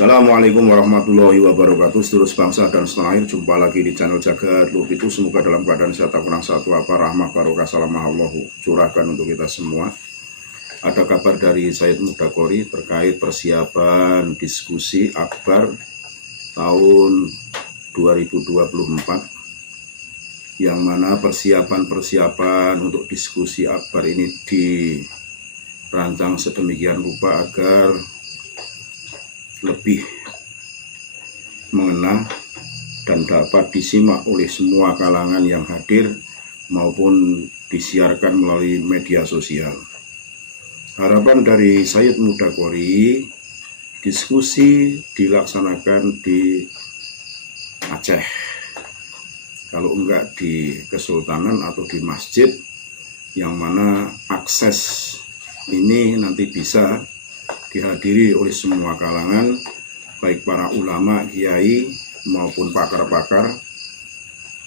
Assalamualaikum warahmatullahi wabarakatuh. Seluruh bangsa dan setanah air, jumpa lagi di channel Jagat Lup itu. Semoga dalam keadaan sehat, kurang satu apa, rahmah barokah salamah Allah curahkan untuk kita semua. Ada kabar dari Sayyid Mudakori terkait persiapan diskusi akbar tahun 2024, yang mana persiapan untuk diskusi akbar ini dirancang sedemikian rupa agar lebih mengena dan dapat disimak oleh semua kalangan yang hadir maupun disiarkan melalui media sosial. Harapan dari Sayyid Mudakori, diskusi dilaksanakan di Aceh, kalau enggak di Kesultanan atau di masjid, yang mana akses ini nanti bisa dihadiri oleh semua kalangan, baik para ulama, kiai, maupun pakar-pakar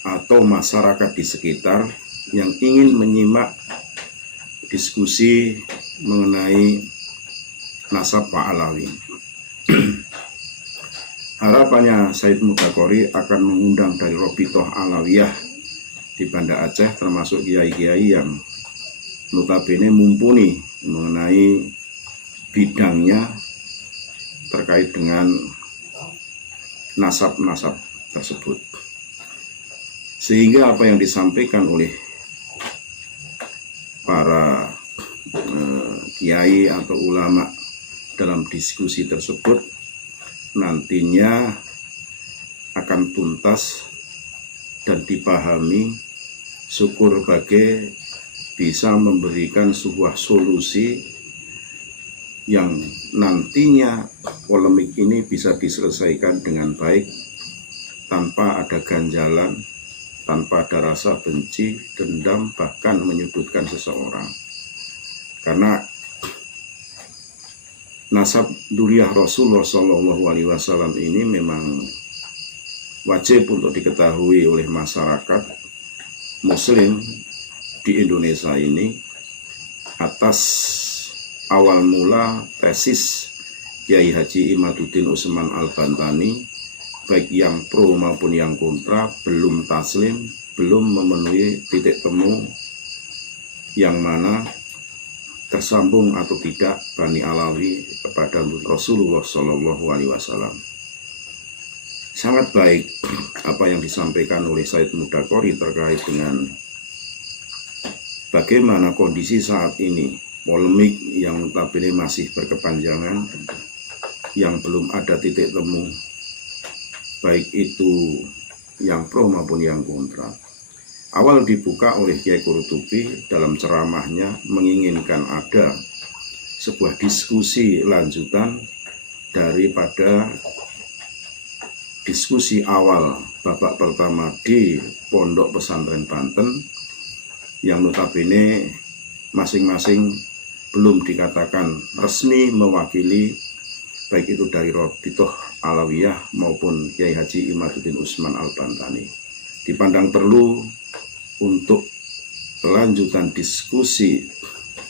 atau masyarakat di sekitar yang ingin menyimak diskusi mengenai nasab Pak Alawi. Harapannya Sayyid Mudakori akan mengundang dari Robitoh Alawiyah di Banda Aceh, termasuk kiai-kiai yang notabene mumpuni mengenai bidangnya terkait dengan nasab-nasab tersebut, sehingga apa yang disampaikan oleh para kiai atau ulama dalam diskusi tersebut nantinya akan tuntas dan dipahami, syukur bagai bisa memberikan sebuah solusi yang nantinya polemik ini bisa diselesaikan dengan baik, tanpa ada ganjalan, tanpa ada rasa benci, dendam, bahkan menyudutkan seseorang. Karena nasab dzurriyyah Rasulullah SAW ini memang wajib untuk diketahui oleh masyarakat Muslim di Indonesia ini, atas awal mula tesis Kiai Haji Imaduddin Utsman Al-Bantani, baik yang pro maupun yang kontra, belum taslim, belum memenuhi titik temu yang mana tersambung atau tidak Bani Alawi kepada Rasulullah SAW. Sangat baik apa yang disampaikan oleh Sayyid Mudakori terkait dengan bagaimana kondisi saat ini, polemik yang notabene masih berkepanjangan, yang belum ada titik temu, baik itu yang pro maupun yang kontra. Awal dibuka oleh Kiai Qurtubi dalam ceramahnya menginginkan ada sebuah diskusi lanjutan daripada diskusi awal babak pertama di Pondok Pesantren Banten, yang notabene masing-masing belum dikatakan resmi mewakili, baik itu dari Robitoh Alawiyah maupun Kiai Haji Imaduddin Utsman Al-Bantani. Dipandang perlu untuk kelanjutan diskusi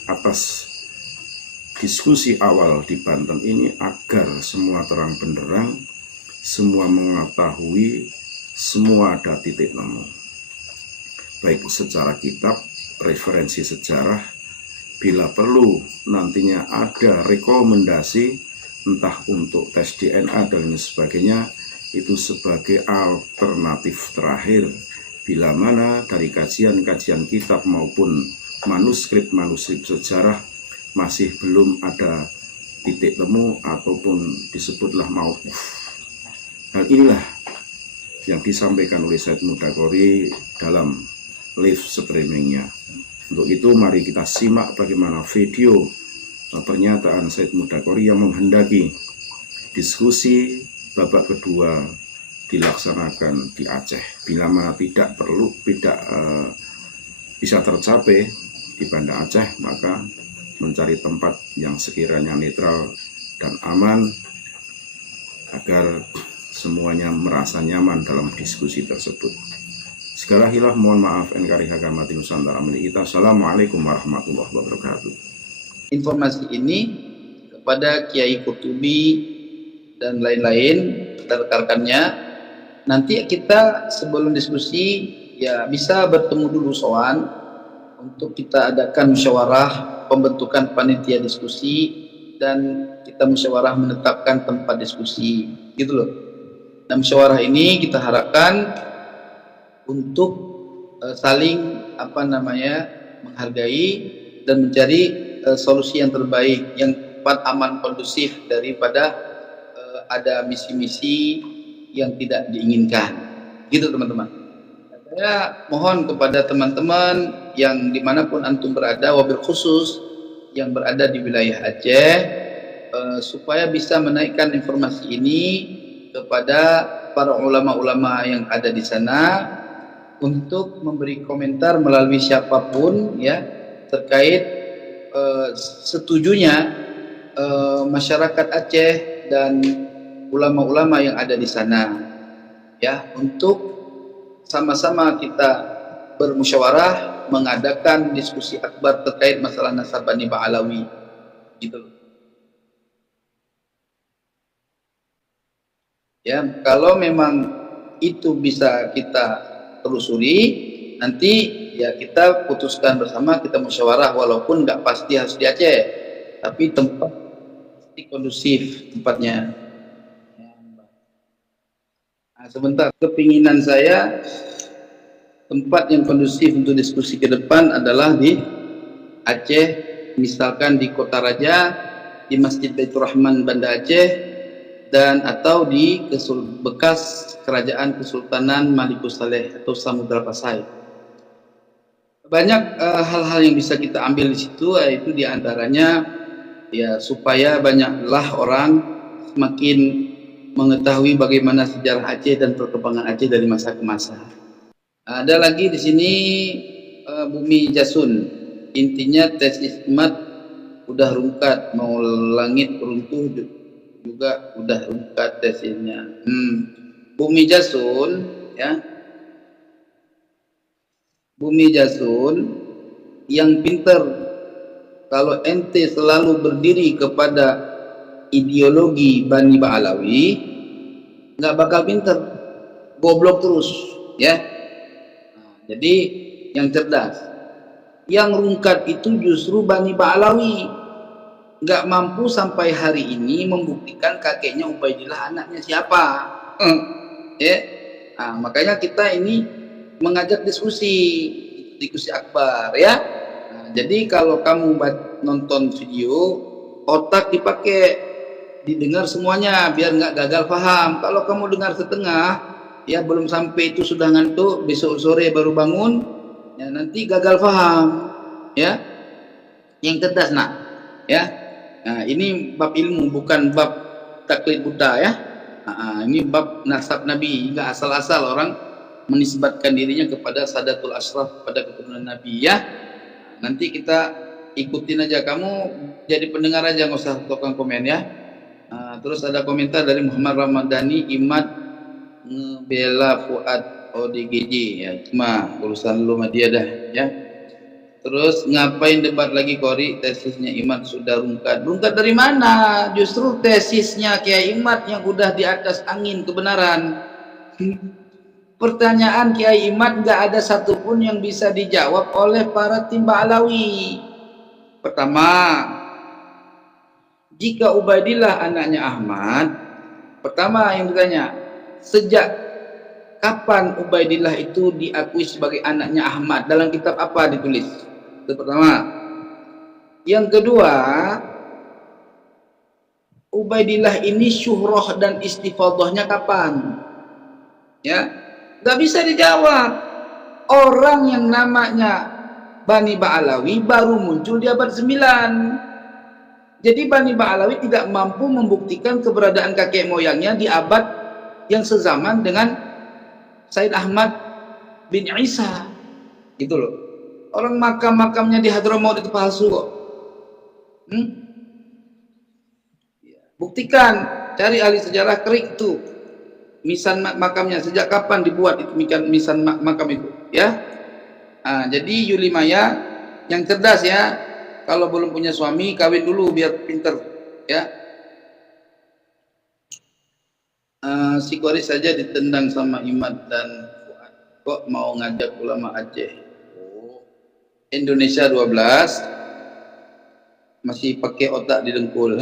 atas diskusi awal di Banten ini, agar semua terang benderang, semua mengetahui, semua ada titik temu, baik secara kitab, referensi sejarah, bila perlu nantinya ada rekomendasi entah untuk tes DNA dan lain sebagainya, itu sebagai alternatif terakhir bila mana dari kajian-kajian kitab maupun manuskrip sejarah masih belum ada titik temu ataupun disebutlah mauquf. Hal inilah yang disampaikan oleh Sayyid Mudakori dalam live streamingnya. Untuk itu mari kita simak bagaimana video pernyataan Sayyid Mudakori yang menghendaki diskusi babak kedua dilaksanakan di Aceh. Bila mana tidak bisa tercapai di Banda Aceh, maka mencari tempat yang sekiranya netral dan aman agar semuanya merasa nyaman dalam diskusi tersebut. Segala hilaf mohon maaf, NKRI Hakamati Nusantara milik kita. Assalamualaikum warahmatullahi wabarakatuh. Informasi ini kepada Kiai Qurtubi dan lain-lain dan rekan-rekannya. Nanti kita sebelum diskusi ya bisa bertemu dulu soal untuk kita adakan musyawarah pembentukan panitia diskusi dan kita musyawarah menetapkan tempat diskusi gitu loh. Dan musyawarah ini kita harapkan untuk saling menghargai dan mencari solusi yang terbaik yang tepat, aman, kondusif daripada ada misi-misi yang tidak diinginkan gitu teman-teman. Saya mohon kepada teman-teman yang dimanapun antum berada, wabil khusus yang berada di wilayah Aceh, supaya bisa menaikkan informasi ini kepada para ulama-ulama yang ada di sana untuk memberi komentar melalui siapapun ya terkait setujunya masyarakat Aceh dan ulama-ulama yang ada di sana ya, untuk sama-sama kita bermusyawarah mengadakan diskusi akbar terkait masalah nasab Bani Ba'alawi gitu. Ya, kalau memang itu bisa kita telusuri, nanti ya kita putuskan bersama, kita musyawarah, walaupun nggak pasti harus di Aceh, tapi tempat kondusif tempatnya. Nah, sebentar, kepinginan saya tempat yang kondusif untuk diskusi ke depan adalah di Aceh, misalkan di Kota Raja, di Masjid Baitur Rahman Banda Aceh, dan atau di bekas kerajaan Kesultanan Malikus Saleh atau Samudra Pasai. Banyak hal-hal yang bisa kita ambil di situ, yaitu diantaranya ya supaya banyaklah orang semakin mengetahui bagaimana sejarah Aceh dan perkembangan Aceh dari masa ke masa. Ada lagi di sini Bumi Jasun, intinya tesis mat udah rungkat, mau langit runtuh juga udah rungkat tesisnya. Bumi Jasun ya, Bumi Jasun yang pinter, kalau ente selalu berdiri kepada ideologi Bani Ba'alawi nggak bakal pinter, goblok terus ya. Nah, jadi yang cerdas, yang rungkat itu justru Bani Ba'alawi, nggak mampu sampai hari ini membuktikan kakeknya Ubaidillah anaknya siapa. Ya, nah, makanya kita ini mengajak diskusi akbar ya. Nah, jadi kalau kamu nonton video, otak dipakai, didengar semuanya biar nggak gagal paham. Kalau kamu dengar setengah, ya belum sampai itu sudah ngantuk, besok sore baru bangun, ya nanti gagal paham ya. Yang cerdas nak ya. Nah, ini bab ilmu, bukan bab taklid buta ya. Nah, ini bab nasab Nabi, nggak asal-asal orang menisbatkan dirinya kepada Sadatul Ashraf, pada keturunan Nabi ya. Nanti kita ikutin aja, kamu jadi pendengar aja, nggak usah tukang komen ya. Terus ada komentar dari Muhammad Ramadhani, Imad ngebela Fuad ODGJ ya, cuma urusan lu sama dia dah ya. Terus ngapain debat lagi Kori, tesisnya Imad sudah rungkat. Rungkat dari mana? Justru tesisnya Kiai Imad yang udah di atas angin kebenaran. Pertanyaan Kiai Imad nggak ada satupun yang bisa dijawab oleh para tim Ba'alawi. Pertama, jika Ubaidillah anaknya Ahmad, pertama yang ditanya, sejak kapan Ubaidillah itu diakui sebagai anaknya Ahmad? Dalam kitab apa ditulis? Itu pertama. Yang kedua, Ubaidillah ini syuhroh dan istifadahnya kapan? Ya, nggak bisa dijawab. Orang yang namanya Bani Ba'alawi baru muncul di abad 9. Jadi Bani Ba'alawi tidak mampu membuktikan keberadaan kakek moyangnya di abad yang sezaman dengan Said Ahmad bin Isa. Gitu loh. Orang makam-makamnya di Hadramaut itu palsu kok. Buktikan, cari ahli sejarah, kerik itu misan makamnya, sejak kapan dibuat itu misan makam itu ya. Jadi Yuli Maya yang cerdas ya, kalau belum punya suami kawin dulu biar pinter ya. si Koris saja ditendang sama Imad dan Fuad. Kok mau ngajak ulama Aceh? Oh. Indonesia 12 masih pakai otak di dengkul.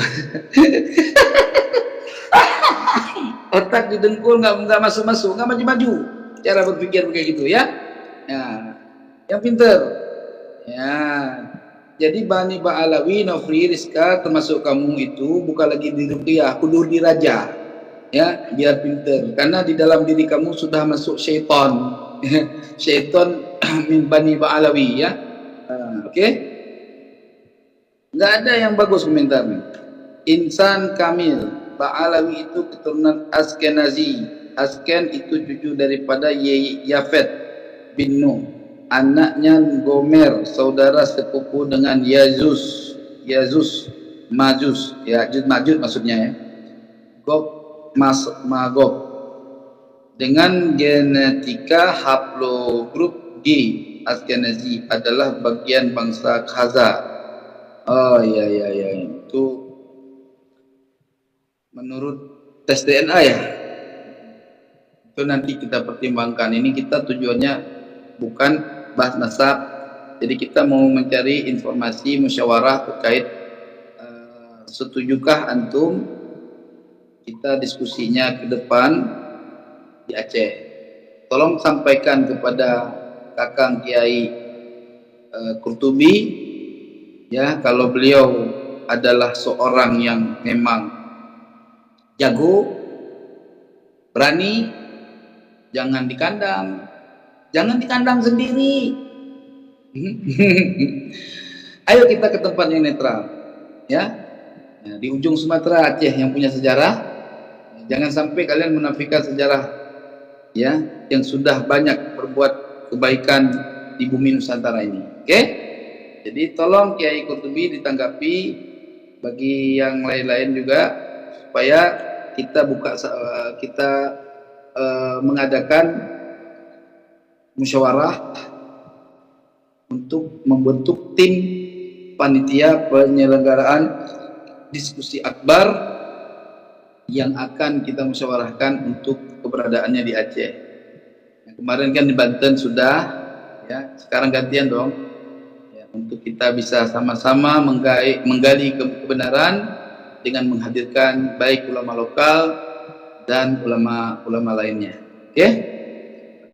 Otak di dengkul nggak masuk, nggak maju-maju. Cara berpikir kayak gitu ya. Ya, yang pinter. Ya. Jadi Bani Ba'alawi, Nofri, Rizka termasuk kamu itu bukan lagi di ruqyah, kudur di raja. Ya, biar pinter. Karena di dalam diri kamu sudah masuk syaitan. Syaitan min Bani Ba'alawi ya. Oke. Nggak ada yang bagus komentarnya. Insan kamil. Ba'alawi itu keturunan Askenazi. Asken itu cucu daripada Yafet bin Nuh. Anaknya Gomer, saudara sepupu dengan Yazus, Majus, Yajuj Majud maksudnya ya. Gog, Magog. Dengan genetika haplogrup G, Askenazi adalah bagian bangsa Khaza. Oh iya itu menurut tes DNA ya. Itu nanti kita pertimbangkan. Ini kita tujuannya bukan bahas nasab, jadi kita mau mencari informasi musyawarah terkait setujukah antum kita diskusinya ke depan di Aceh. Tolong sampaikan kepada Kakang Kiai Qurtubi ya, kalau beliau adalah seorang yang memang jago, berani, jangan dikandang sendiri. Ayo kita ke tempat yang netral ya. Di ujung Sumatera, Aceh yang punya sejarah. Jangan sampai kalian menafikan sejarah ya, yang sudah banyak berbuat kebaikan di bumi Nusantara ini. Oke? Jadi tolong Kiai Qurtubi ditanggapi, bagi yang lain-lain juga, supaya kita mengadakan musyawarah untuk membentuk tim panitia penyelenggaraan diskusi akbar yang akan kita musyawarahkan untuk keberadaannya di Aceh. Yang kemarin kan di Banten sudah ya, sekarang gantian dong ya, untuk kita bisa sama-sama menggali kebenaran dengan menghadirkan baik ulama lokal dan ulama lainnya. Oke?